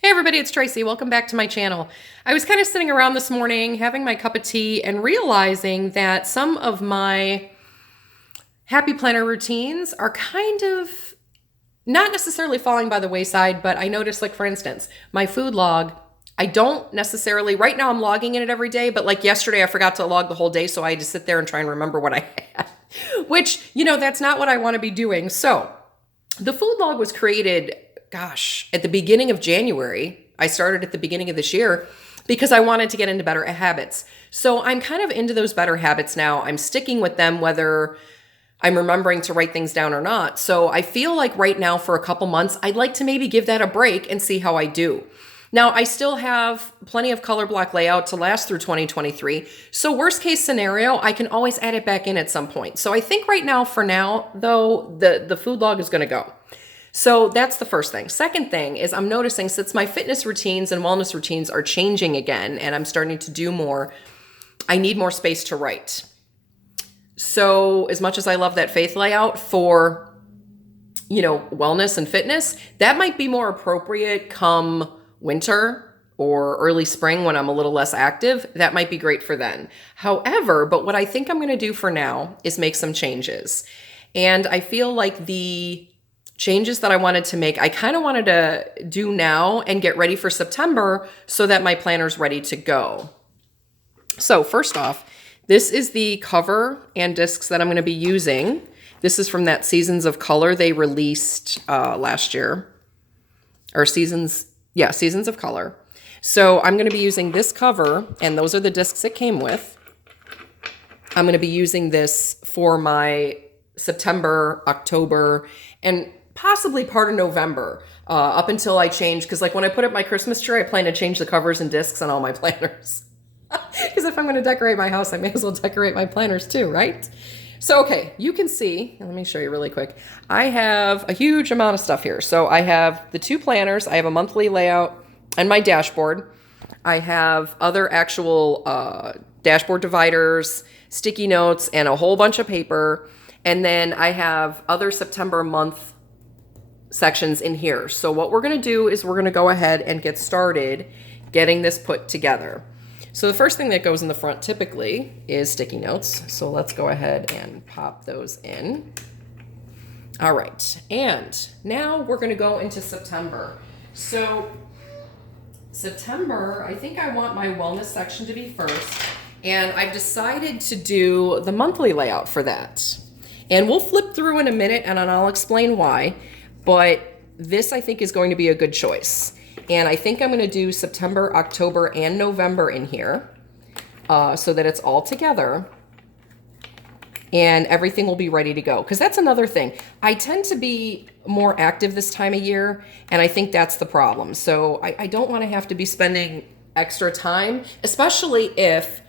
Hey everybody, it's Tracy. Welcome back to my channel. I was kind of sitting around this morning having my cup of tea and realizing that some of my happy planner routines are kind of not necessarily falling by the wayside, but I noticed, like, for instance, my food log, I don't necessarily, right now I'm logging in it every day, but like yesterday I forgot to log the whole day, so I had to sit there and try and remember what I had, which, that's not what I want to be doing. So the food log was created, gosh, at the beginning of January. I started at the beginning of this year because I wanted to get into better habits. So I'm kind of into those better habits now. I'm sticking with them whether I'm remembering to write things down or not. So I feel like right now for a couple months, I'd like to maybe give that a break and see how I do. Now, I still have plenty of color block layout to last through 2023. So worst case scenario, I can always add it back in at some point. So I think right now, for now, though, the food log is going to go. So that's the first thing. Second thing is I'm noticing, since my fitness routines and wellness routines are changing again and I'm starting to do more, I need more space to write. So as much as I love that faith layout for, wellness and fitness, that might be more appropriate come winter or early spring when I'm a little less active. That might be great for then. However, but what I think I'm going to do for now is make some changes. And I feel like the changes that I wanted to make, I kind of wanted to do now and get ready for September so that my planner's ready to go. So first off, this is the cover and discs that I'm going to be using. This is from that Seasons of Color they released last year. Or Seasons of Color. So I'm going to be using this cover, and those are the discs it came with. I'm going to be using this for my September, October, and possibly part of November, up until I change. Because like when I put up my Christmas tree, I plan to change the covers and discs on all my planners. Because if I'm going to decorate my house, I may as well decorate my planners too, right? So, okay, you can see, let me show you really quick. I have a huge amount of stuff here. So I have the two planners, I have a monthly layout, and my dashboard. I have other actual dashboard dividers, sticky notes, and a whole bunch of paper. And then I have other September month sections in here. So what we're going to do is we're going to go ahead and get started getting this put together. So the first thing that goes in the front typically is sticky notes. So let's go ahead and pop those in. All right. And now we're going to go into September. So September, I think I want my wellness section to be first. And I've decided to do the monthly layout for that. And we'll flip through in a minute and I'll explain why. But this, I think, is going to be a good choice. And I think I'm going to do September, October, and November in here so that it's all together and everything will be ready to go. Because that's another thing. I tend to be more active this time of year, and I think that's the problem. So I don't want to have to be spending extra time, especially if,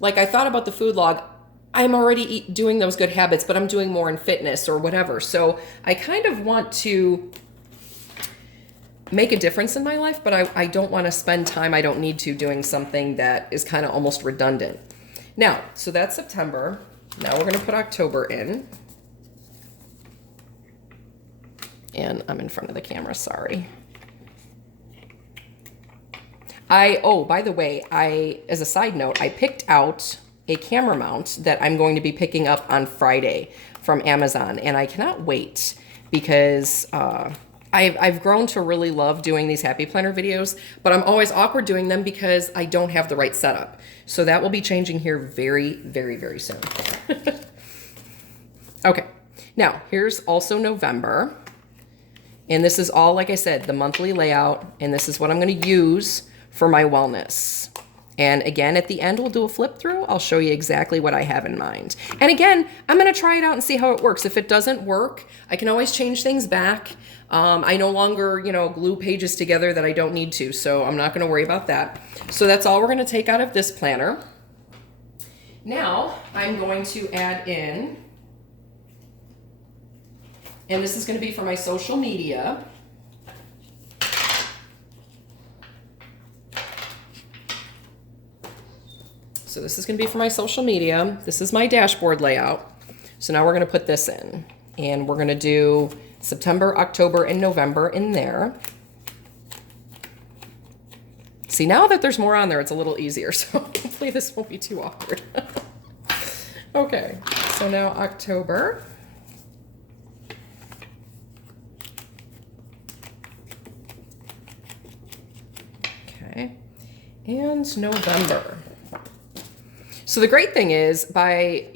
like, I thought about the food log. I'm already doing those good habits, but I'm doing more in fitness or whatever. So I kind of want to make a difference in my life, but I don't want to spend time I don't need to doing something that is kind of almost redundant. Now, so that's September. Now we're going to put October in. And I'm in front of the camera, sorry. By the way, as a side note, I picked out a camera mount that I'm going to be picking up on Friday from Amazon, and I cannot wait because I've grown to really love doing these happy planner videos, but I'm always awkward doing them because I don't have the right setup. So that will be changing here very, very, very soon. Okay, now here's also November, and this is all, like I said, the monthly layout, and this is what I'm going to use for my wellness. And again, at the end, we'll do a flip through. I'll show you exactly what I have in mind. And again, I'm going to try it out and see how it works. If it doesn't work, I can always change things back. I no longer, glue pages together that I don't need to, so I'm not going to worry about that. So that's all we're going to take out of this planner. Now, I'm going to add in, and this is going to be for my social media. So this is going to be for my social media. This is my dashboard layout. So now we're going to put this in, and we're going to do September, October, and November in there. See, now that there's more on there, it's a little easier. So hopefully this won't be too awkward. Okay, so now October. Okay, and November. So the great thing is by,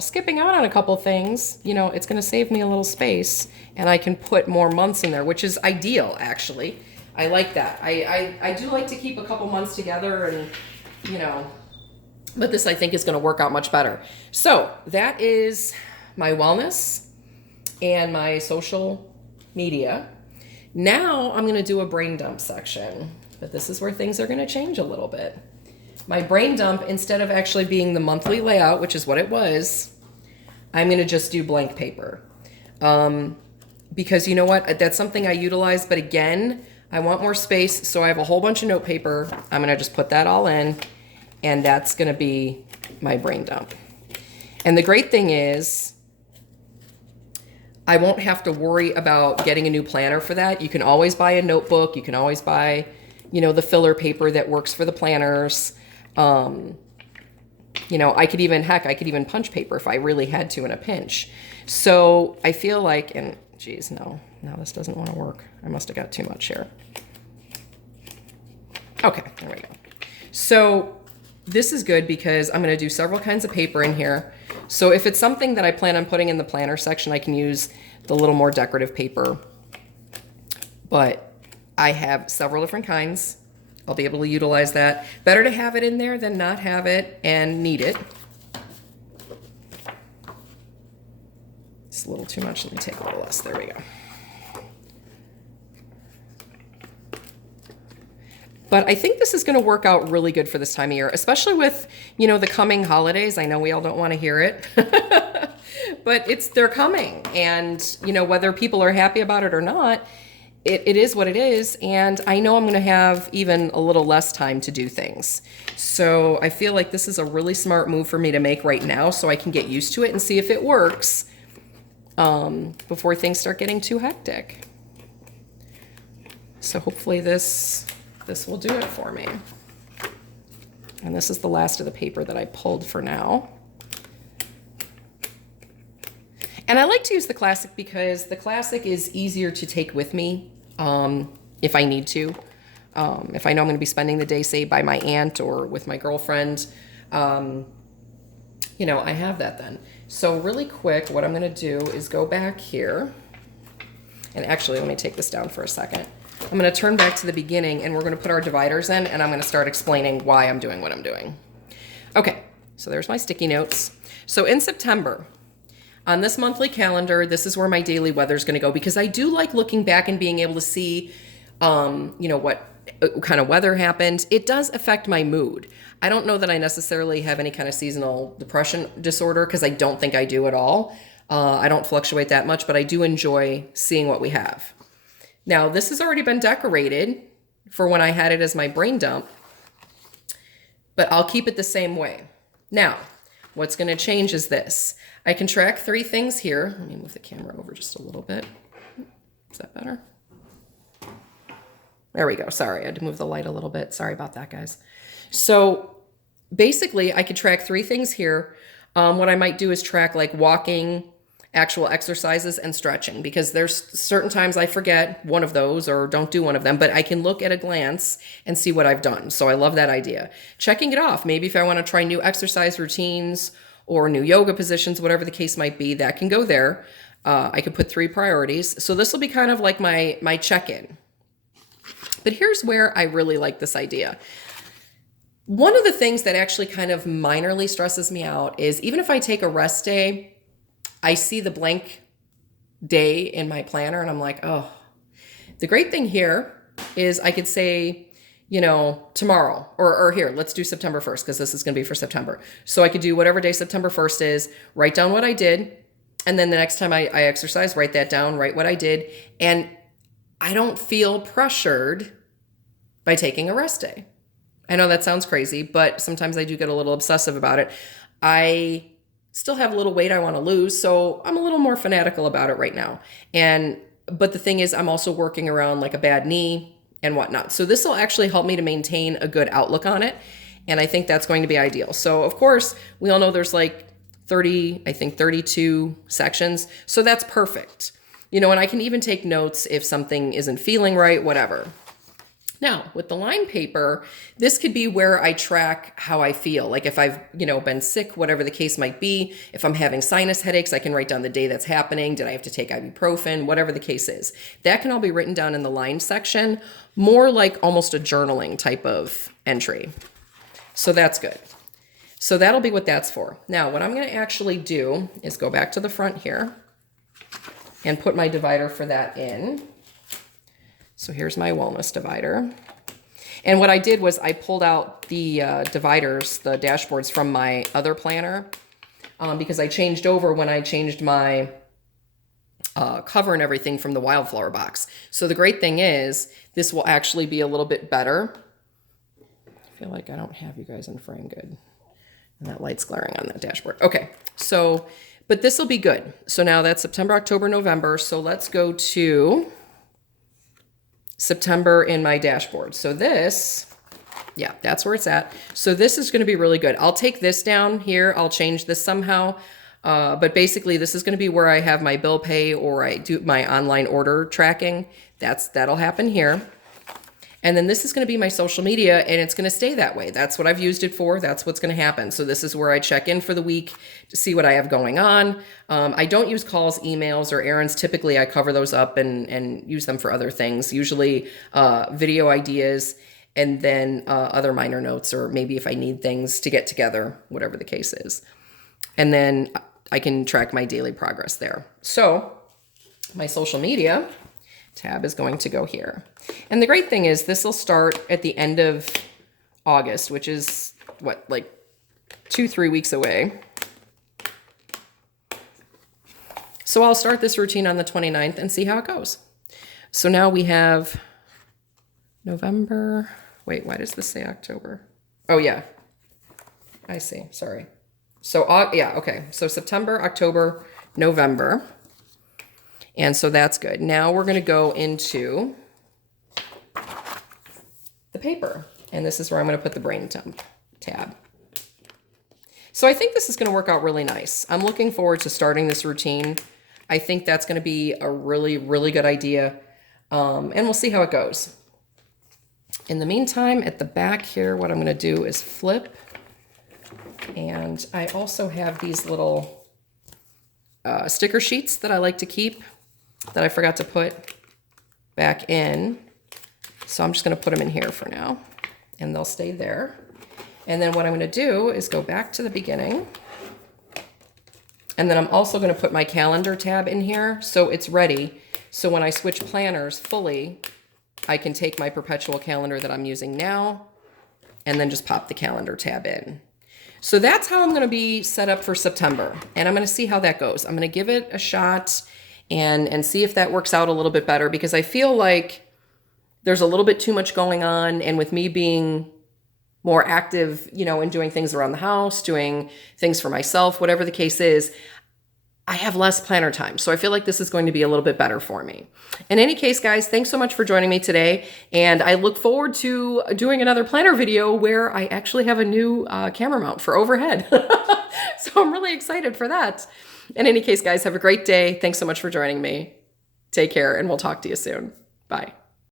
skipping out on a couple things, it's going to save me a little space and I can put more months in there, which is ideal, actually. I like that. I do like to keep a couple months together and, but this I think is going to work out much better. So that is my wellness and my social media. Now I'm going to do a brain dump section, but this is where things are going to change a little bit. My brain dump, instead of actually being the monthly layout, which is what it was, I'm going to just do blank paper. Because you know what? That's something I utilize, but again, I want more space, so I have a whole bunch of note paper. I'm going to just put that all in, and that's going to be my brain dump. And the great thing is, I won't have to worry about getting a new planner for that. You can always buy a notebook. You can always buy, the filler paper that works for the planners. I could even punch paper if I really had to in a pinch. So I feel like, and geez, no, this doesn't want to work. I must have got too much here. Okay, there we go. So this is good because I'm going to do several kinds of paper in here. So if it's something that I plan on putting in the planner section, I can use the little more decorative paper. But I have several different kinds. I'll be able to utilize that. Better to have it in there than not have it and need it. It's a little too much. Let me take a little less. There we go. But I think this is going to work out really good for this time of year, especially with, the coming holidays. I know we all don't want to hear it, but they're coming. And, whether people are happy about it or not, it is what it is. And I know I'm going to have even a little less time to do things. So I feel like this is a really smart move for me to make right now so I can get used to it and see if it works before things start getting too hectic. So hopefully this will do it for me. And this is the last of the paper that I pulled for now. And I like to use the classic because the classic is easier to take with me if I need to. If I know I'm going to be spending the day, say, by my aunt or with my girlfriend, I have that then. So really quick, what I'm going to do is go back here. And actually, let me take this down for a second. I'm going to turn back to the beginning and we're going to put our dividers in and I'm going to start explaining why I'm doing what I'm doing. Okay, so there's my sticky notes. So in September, on this monthly calendar, this is where my daily weather is going to go because I do like looking back and being able to see, what kind of weather happened. It does affect my mood. I don't know that I necessarily have any kind of seasonal depression disorder because I don't think I do at all. I don't fluctuate that much, but I do enjoy seeing what we have. Now, this has already been decorated for when I had it as my brain dump, but I'll keep it the same way. Now, what's going to change is this. I can track 3 things here. Let me move the camera over just a little bit. Is that better? There we go. Sorry, I had to move the light a little bit. Sorry about that, guys. So basically, I could track 3 things here. What I might do is track like walking, actual exercises, and stretching, because there's certain times I forget one of those or don't do one of them, but I can look at a glance and see what I've done. So I love that idea. Checking it off. Maybe if I want to try new exercise routines or new yoga positions, whatever the case might be, that can go there. I could put 3 priorities. So this will be kind of like my check-in. But here's where I really like this idea. One of the things that actually kind of minorly stresses me out is even if I take a rest day, I see the blank day in my planner and I'm like, oh. The great thing here is I could say, tomorrow or here, let's do September 1st because this is going to be for September. So I could do whatever day September 1st is, write down what I did. And then the next time I exercise, write that down, write what I did. And I don't feel pressured by taking a rest day. I know that sounds crazy, but sometimes I do get a little obsessive about it. I still have a little weight I want to lose, so I'm a little more fanatical about it right now. But the thing is, I'm also working around like a bad knee and whatnot. So this will actually help me to maintain a good outlook on it. And I think that's going to be ideal. So of course, we all know there's like 30, I think 32 sections. So that's perfect. You know, and I can even take notes if something isn't feeling right, whatever. Now, with the line paper, this could be where I track how I feel. Like if I've, been sick, whatever the case might be. If I'm having sinus headaches, I can write down the day that's happening. Did I have to take ibuprofen? Whatever the case is. That can all be written down in the line section, more like almost a journaling type of entry. So that's good. So that'll be what that's for. Now, what I'm going to actually do is go back to the front here and put my divider for that in. So here's my wellness divider. And what I did was I pulled out the dividers, the dashboards from my other planner because I changed over when I changed my cover and everything from the wildflower box. So the great thing is this will actually be a little bit better. I feel like I don't have you guys in frame good. And that light's glaring on that dashboard. Okay, so, but this will be good. So now that's September, October, November. So let's go to September in my dashboard. So this, yeah, that's where it's at. So this is going to be really good. I'll take this down here. I'll change this somehow. But basically this is going to be where I have my bill pay or I do my online order tracking. That'll happen here. And then this is going to be my social media and it's going to stay that way. That's what I've used it for. That's what's going to happen. So this is where I check in for the week to see what I have going on. I don't use calls, emails, or errands. Typically I cover those up and use them for other things, usually video ideas and then other minor notes, or maybe if I need things to get together, whatever the case is. And then I can track my daily progress there. So my social media tab is going to go here. And the great thing is this will start at the end of August, which is what, like 2-3 weeks away. So I'll start this routine on the 29th and see how it goes. So now we have November. Wait, why does this say October? Oh yeah, I see, sorry. So yeah, okay. So September, October, November. And so that's good. Now we're going to go into the paper. And this is where I'm going to put the brain tab. So I think this is going to work out really nice. I'm looking forward to starting this routine. I think that's going to be a really, really good idea. And we'll see how it goes. In the meantime, at the back here, what I'm going to do is flip. And I also have these little sticker sheets that I like to keep that I forgot to put back in. So I'm just going to put them in here for now and they'll stay there. And then what I'm going to do is go back to the beginning. And then I'm also going to put my calendar tab in here so it's ready. So when I switch planners fully, I can take my perpetual calendar that I'm using now and then just pop the calendar tab in. So that's how I'm going to be set up for September. And I'm going to see how that goes. I'm going to give it a shot and see if that works out a little bit better, because I feel like there's a little bit too much going on. And with me being more active, in doing things around the house, doing things for myself, whatever the case is, I have less planner time. So I feel like this is going to be a little bit better for me. In any case, guys, thanks so much for joining me today. And I look forward to doing another planner video where I actually have a new camera mount for overhead. So I'm really excited for that. In any case, guys, have a great day. Thanks so much for joining me. Take care, and we'll talk to you soon. Bye.